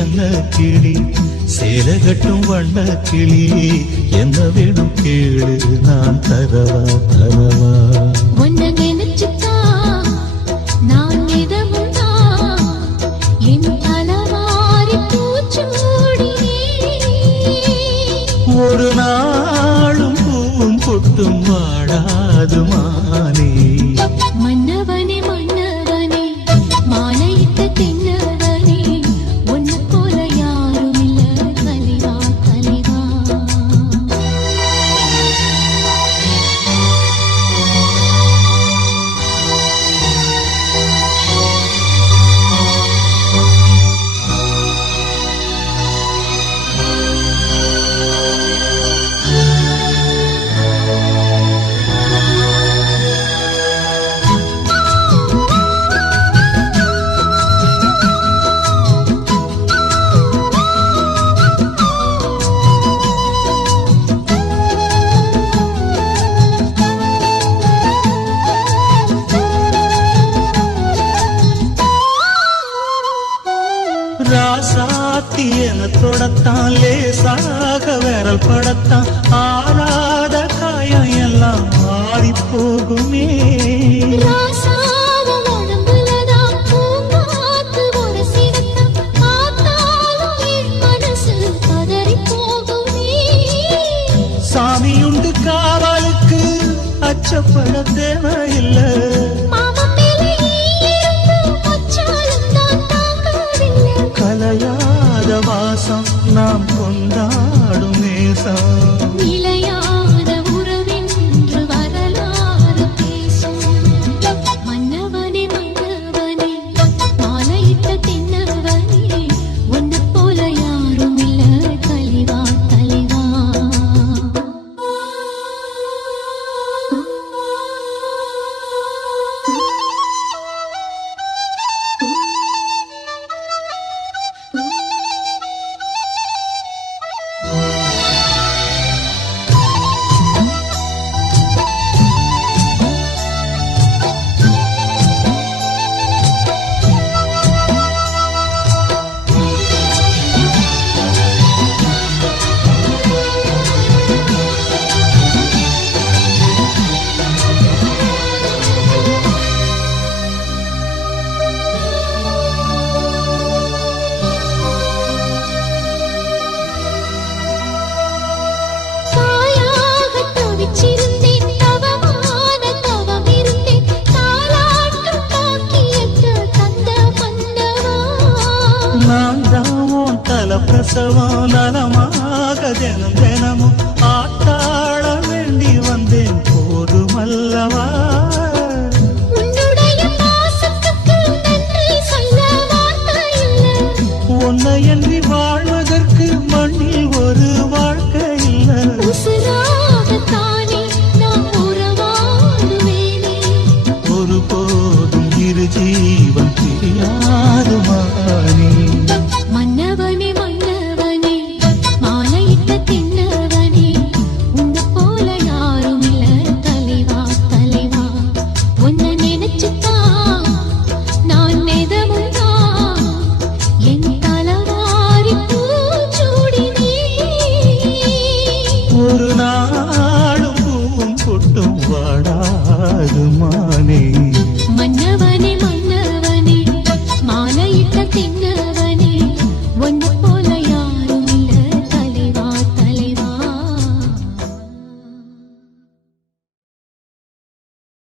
கண்ண கிளி சேலை கட்டும் வண்ண கிளி என்ன வேணும் கேளு நான் தரவா தரவா உன்னை நினைச்சுட்டா நான் எதவும் தான் என் தலவாரி பூச்சூடி ஒரு நாளும் பூவும் பொட்டும் வாடாது மானே மன்னவனே மன்னவனே மாலையிட்ட தென்னவனே உன்னை போல யாரும் இல்ல தலைவா தலைவா ராசாத்தி என தொடத்தான் லேசாக விரல் படத்தான் ஆறாத காயம் எல்லாம் மாறி போகுமே சாமியுண்டு காவலுக்கு அச்சப்பட தேவையில்லை கலையாத வாசம் நாம் கொண்டாடும் நேசம் நிலையாத உறவென்று வரலாறு பேசும் மன்னவனே மன்னவனே மாலையிட்ட தென்னவனே உன்னை போல யாரும் இல்ல தலைவா தலைவா நான் தான் தல பிரசவம் நலமாக தினம்